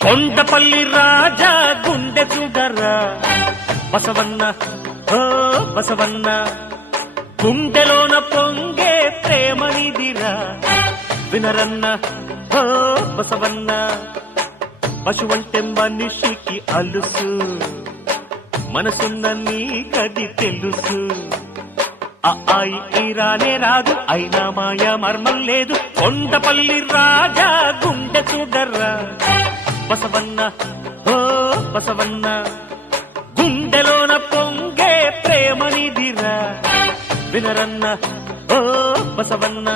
కొండపల్లి రాజా గుండె చూడరా బసవన్న ఓ బసవన్న గుండెలోన పొంగే ప్రేమనిదిరా వినరన్న ఓ బసవన్న పశువంటే మనిషికి అలుసు మనసున్న నీకది తెలుసు ఆయి ఈరానే రాదు అయినా మాయ మర్మం లేదు కొండపల్లి రాజా గుండె చూడర్రా బసవన్న ఓ బసవన్న గుండెలోన పొంగే ప్రేమనిదిరా వినరన్న ఓ బసవన్న